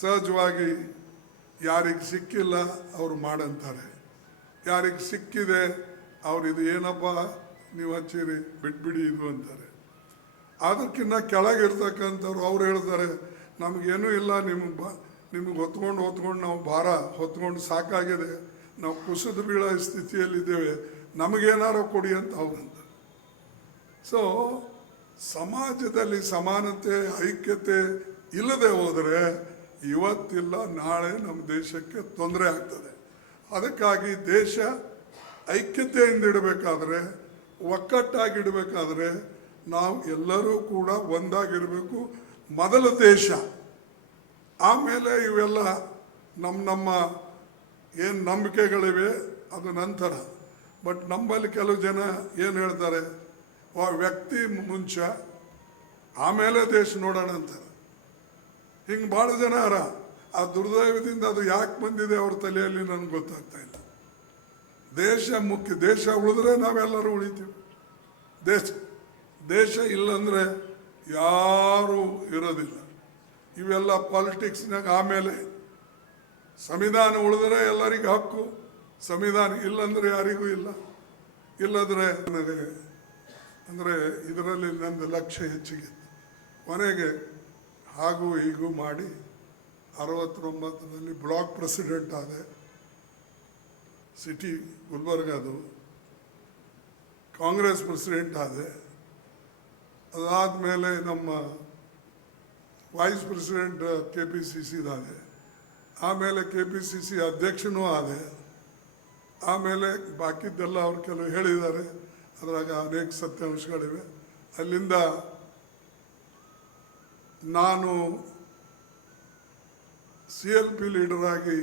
ಸಹಜವಾಗಿ ಯಾರಿಗೆ ಸಿಕ್ಕಿಲ್ಲ ಅವರು ಮಾಡಂತಾರೆ, ಯಾರಿಗೆ ಸಿಕ್ಕಿದೆ ಅವ್ರು ಇದು ಏನಪ್ಪ ನೀವು ಹಚ್ಚಿರಿ ಬಿಟ್ಬಿಡಿ ಇದು ಅಂತಾರೆ. ಅದಕ್ಕಿಂತ ಕೆಳಗಿರ್ತಕ್ಕಂಥವ್ರು ಅವ್ರು ಹೇಳ್ತಾರೆ ನಮಗೇನೂ ಇಲ್ಲ, ನಿಮಗೆ ಹೊತ್ಕೊಂಡು ನಾವು ಭಾರ ಹೊತ್ಕೊಂಡು ಸಾಕಾಗಿದೆ, ನಾವು ಕುಸಿದು ಬೀಳೋ ಸ್ಥಿತಿಯಲ್ಲಿದ್ದೇವೆ, ನಮಗೇನಾರು ಕೊಡಿ ಅಂತ ಅವ್ರಂತ. ಸೊ ಸಮಾಜದಲ್ಲಿ ಸಮಾನತೆ ಐಕ್ಯತೆ ಇಲ್ಲದೆ ಹೋದರೆ ಇವತ್ತಿಲ್ಲ ನಾಳೆ ನಮ್ಮ ದೇಶಕ್ಕೆ ತೊಂದರೆ ಆಗ್ತದೆ. ಅದಕ್ಕಾಗಿ ದೇಶ ಐಕ್ಯತೆಯಿಂದ ಇಡಬೇಕಾದ್ರೆ, ಒಕ್ಕಟ್ಟಾಗಿಡಬೇಕಾದ್ರೆ ನಾವು ಎಲ್ಲರೂ ಕೂಡ ಒಂದಾಗಿರಬೇಕು. ಮೊದಲ ದೇಶ, ಆಮೇಲೆ ಇವೆಲ್ಲ ನಮ್ಮ ಏನು ನಂಬಿಕೆಗಳಿವೆ ಅದು ನಂತರ. ಬಟ್ ನಮ್ಮಲ್ಲಿ ಕೆಲವು ಜನ ಏನು ಹೇಳ್ತಾರೆ, ವ್ಯಕ್ತಿ ಮುಂಚೆ ಆಮೇಲೆ ದೇಶ ನೋಡೋಣ ಅಂತಾರೆ. ಹಿಂಗೆ ಭಾಳ ಜನ ಆ ದುರ್ದೈವದಿಂದ ಅದು ಯಾಕೆ ಬಂದಿದೆ ಅವ್ರ ತಲೆಯಲ್ಲಿ ನನಗೆ ಗೊತ್ತಾಗ್ತಾ ಇಲ್ಲ. ದೇಶ ಮುಖ್ಯ, ದೇಶ ಉಳಿದ್ರೆ ನಾವೆಲ್ಲರೂ ಉಳಿತೀವಿ. ದೇಶ ಇಲ್ಲಂದರೆ ಯಾರೂ ಇರೋದಿಲ್ಲ. ಇವೆಲ್ಲ ಪಾಲಿಟಿಕ್ಸ್ನಾಗ ಆಮೇಲೆ ಸಂವಿಧಾನ ಉಳಿದ್ರೆ ಎಲ್ಲರಿಗೂ ಹಕ್ಕು, ಸಂವಿಧಾನ ಇಲ್ಲಂದ್ರೆ ಯಾರಿಗೂ ಇಲ್ಲ. ಇಲ್ಲದ್ರೆ ಅಂದರೆ ಇದರಲ್ಲಿ ನನ್ನ ಲಕ್ಷ್ಯ ಹೆಚ್ಚಿಗೆ. ಕೊನೆಗೆ ಹಾಗೂ ಹೀಗೂ ಮಾಡಿ 69ರಲ್ಲಿ ಬ್ಲಾಕ್ ಪ್ರೆಸಿಡೆಂಟ್ ಆದೆ, ಸಿಟಿ ಗುಲ್ಬರ್ಗದು. ಕಾಂಗ್ರೆಸ್ ಪ್ರೆಸಿಡೆಂಟ್ ಆದೆ. ಅದಾದಮೇಲೆ ನಮ್ಮ ವೈಸ್ ಪ್ರೆಸಿಡೆಂಟ್ KPCCದಾದೆ. ಆಮೇಲೆ KPCC ಅಧ್ಯಕ್ಷನೂ ಆದೆ. ಆಮೇಲೆ ಬಾಕಿದ್ದೆಲ್ಲ ಅವ್ರು ಕೆಲವು ಹೇಳಿದ್ದಾರೆ, ಅದರಾಗ ಅನೇಕ ಸತ್ಯಾಂಶಗಳಿವೆ. ಅಲ್ಲಿಂದ ನಾನು CLP ಲೀಡರಾಗಿ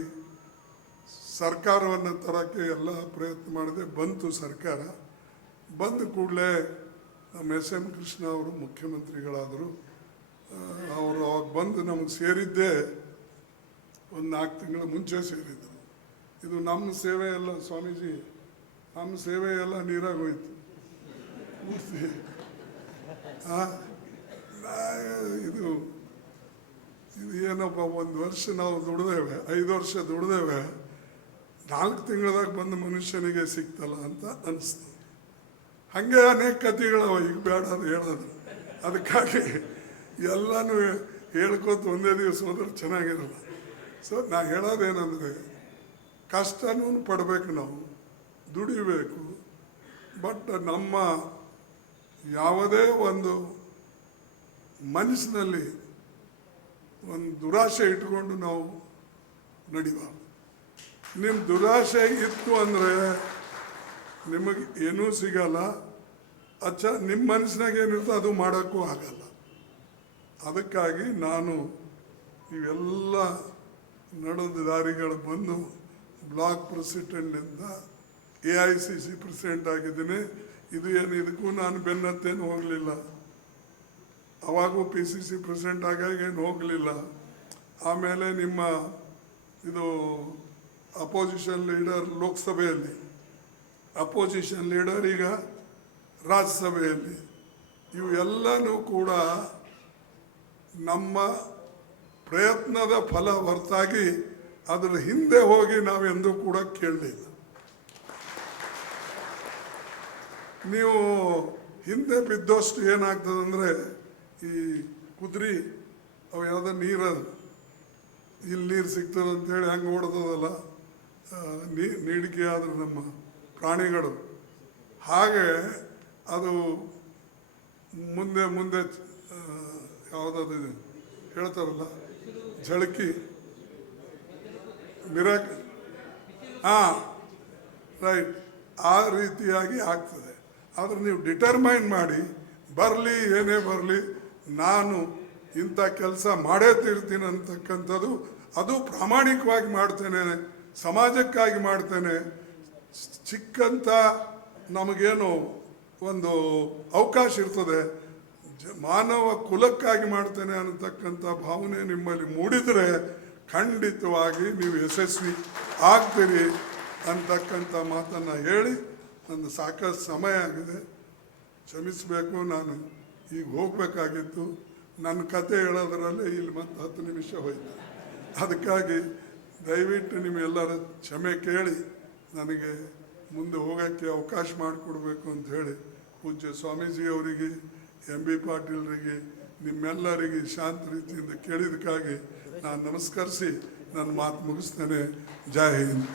ಸರ್ಕಾರವನ್ನು ತರೋಕ್ಕೆ ಎಲ್ಲ ಪ್ರಯತ್ನ ಮಾಡಿದೆ. ಬಂತು ಸರ್ಕಾರ. ಬಂದ ಕೂಡಲೇ ನಮ್ಮ SM ಕೃಷ್ಣ ಅವರು ಮುಖ್ಯಮಂತ್ರಿಗಳಾದರು. ಅವರು ಅವಾಗ ಬಂದು ನಮಗೆ ಸೇರಿದ್ದೇ ಒಂದು 4 ತಿಂಗಳ ಮುಂಚೆ ಸೇರಿದ್ದರು. ಇದು ನಮ್ಮ ಸೇವೆ ಎಲ್ಲ ಸ್ವಾಮೀಜಿ, ನಮ್ಮ ಸೇವೆ ಎಲ್ಲ ನೀರಾಗೋಯ್ತು. ಇದು ಏನಪ್ಪ, 1 ವರ್ಷ ನಾವು ದುಡ್ದೇವೆ, 5 ವರ್ಷ ದುಡ್ದೇವೆ, 4 ತಿಂಗಳದಾಗ ಬಂದ ಮನುಷ್ಯನಿಗೆ ಸಿಕ್ತಲ್ಲ ಅಂತ ಅನಿಸ್ತು. ಹಾಗೆ ಅನೇಕ ಕಥೆಗಳವ, ಈಗ ಬೇಡ ಅದು ಹೇಳೋದು. ಅದಕ್ಕಾಗಿ ಎಲ್ಲನೂ ಹೇಳ್ಕೊತ ಒಂದೇ ದಿವಸ ಹೋದ್ರೆ ಚೆನ್ನಾಗಿರಲ್ಲ. ಸೊ ನಾ ಹೇಳೋದೇನೆಂದರೆ, ಕಷ್ಟನೂ ಪಡಬೇಕು, ನಾವು ದುಡಿಬೇಕು. ಬಟ್ ನಮ್ಮ ಯಾವುದೇ ಒಂದು ಮನಸ್ಸಿನಲ್ಲಿ ಒಂದು ದುರಾಶೆ ಇಟ್ಕೊಂಡು ನಾವು ನಡಿಬಾರ್ದು. ನಿಮ್ಮ ದುರಾಶೆ ಇತ್ತು ಅಂದರೆ ನಿಮಗೆ ಏನೂ ಸಿಗಲ್ಲ. ನಿಮ್ಮ ಮನಸ್ಸಿನಾಗ ಏನಿರ್ತೋ ಅದು ಮಾಡೋಕ್ಕೂ ಆಗಲ್ಲ. ಅದಕ್ಕಾಗಿ ನಾನು ಇವೆಲ್ಲ ನಡೆದ ದಾರಿಗಳು ಬಂದು ಬ್ಲಾಕ್ ಪ್ರೆಸಿಡೆಂಟಿಂದ AICC ಪ್ರೆಸಿಡೆಂಟ್ ಆಗಿದ್ದೀನಿ. ಇದಕ್ಕೂ ನಾನು ಬೆನ್ನತ್ತೇನು ಹೋಗಲಿಲ್ಲ. ಅವಾಗೂ PCC ಪ್ರೆಸಿಡೆಂಟ್ ಆಗಾಗೇನು ಹೋಗಲಿಲ್ಲ. ಆಮೇಲೆ ನಿಮ್ಮ ಇದು ಅಪೋಸಿಷನ್ ಲೀಡರ್ ಲೋಕಸಭೆಯಲ್ಲಿ, ಅಪೋಸಿಷನ್ ಲೀಡರ್ ಈಗ ರಾಜ್ಯಸಭೆಯಲ್ಲಿ, ಇವೆಲ್ಲನೂ ಕೂಡ ನಮ್ಮ ಪ್ರಯತ್ನದ ಫಲ ಹೊರತಾಗಿ ಅದರ ಹಿಂದೆ ಹೋಗಿ ನಾವೆಂದೂ ಕೂಡ ಕೇಳಲಿಲ್ಲ. ನೀವು ಹಿಂದೆ ಬಿದ್ದಷ್ಟು ಏನಾಗ್ತದಂದರೆ, ಈ ಕುದುರೆ ಅವು ಯಾವುದೋ ಇಲ್ಲಿ ನೀರು ಸಿಗ್ತದೆ ಅಂತೇಳಿ ಹಂಗೆ ಓಡ್ತದಲ್ಲ, ನೀಡಿಕೆ ಆದ್ರೆ ನಮ್ಮ ಪ್ರಾಣಿಗಳು, ಹಾಗೆ ಅದು ಮುಂದೆ ಮುಂದೆ ಯಾವುದಾದ್ರು ಹೇಳ್ತಾರಲ್ಲ, ಝಳಕಿ ಮಿರಾಕ್, ರೈಟ್, ಆ ರೀತಿಯಾಗಿ ಆಗ್ತದೆ. ಆದರೆ ನೀವು ಡಿಟರ್ಮೈನ್ ಮಾಡಿ, ಬರಲಿ ಏನೇ ಬರಲಿ, ನಾನು ಇಂಥ ಕೆಲಸ ಮಾಡೇ ತೀರ್ತೀನಿ ಅಂತಕ್ಕಂಥದ್ದು, ಅದು ಪ್ರಾಮಾಣಿಕವಾಗಿ ಮಾಡ್ತೇನೆ, ಸಮಾಜಕ್ಕಾಗಿ ಮಾಡ್ತೇನೆ. ಚಿಕ್ಕಂಥ ನಮಗೇನು ಒಂದು ಅವಕಾಶ ಇರ್ತದೆ, ಮಾನವ ಕುಲಕ್ಕಾಗಿ ಮಾಡ್ತೇನೆ ಅನ್ನತಕ್ಕಂಥ ಭಾವನೆ ನಿಮ್ಮಲ್ಲಿ ಮೂಡಿದರೆ ಖಂಡಿತವಾಗಿ ನೀವು ಯಶಸ್ವಿ ಆಗ್ತೀರಿ ಅಂತಕ್ಕಂಥ ಮಾತನ್ನು ಹೇಳಿ ನನ್ನ ಸಾಕಷ್ಟು ಸಮಯ ಆಗಿದೆ, ಕ್ಷಮಿಸಬೇಕು. ನಾನು ಈಗ ಹೋಗಬೇಕಾಗಿತ್ತು. ನನ್ನ ಕತೆ ಹೇಳೋದ್ರಲ್ಲೇ ಇಲ್ಲಿ ಮತ್ತೆ 10 ನಿಮಿಷ ಹೋಯ್ತು. ಅದಕ್ಕಾಗಿ ದಯವಿಟ್ಟು ನಿಮ್ಮೆಲ್ಲರ ಕ್ಷಮೆ ಕೇಳಿ ನನಗೆ ಮುಂದೆ ಹೋಗೋಕ್ಕೆ ಅವಕಾಶ ಮಾಡಿಕೊಡ್ಬೇಕು ಅಂತ ಹೇಳಿ ಪೂಜ್ಯ ಸ್ವಾಮೀಜಿ ಅವರಿಗೆ, MB ಪಾಟೀಲ್ರಿಗೆ, ನಿಮ್ಮೆಲ್ಲರಿಗೆ ಶಾಂತ ರೀತಿಯಿಂದ ಕೇಳಿದಕ್ಕಾಗಿ ನಾನು ನಮಸ್ಕರಿಸಿ ನನ್ನ ಮಾತು ಮುಗಿಸ್ತೇನೆ. ಜೈ ಹಿಂದ್.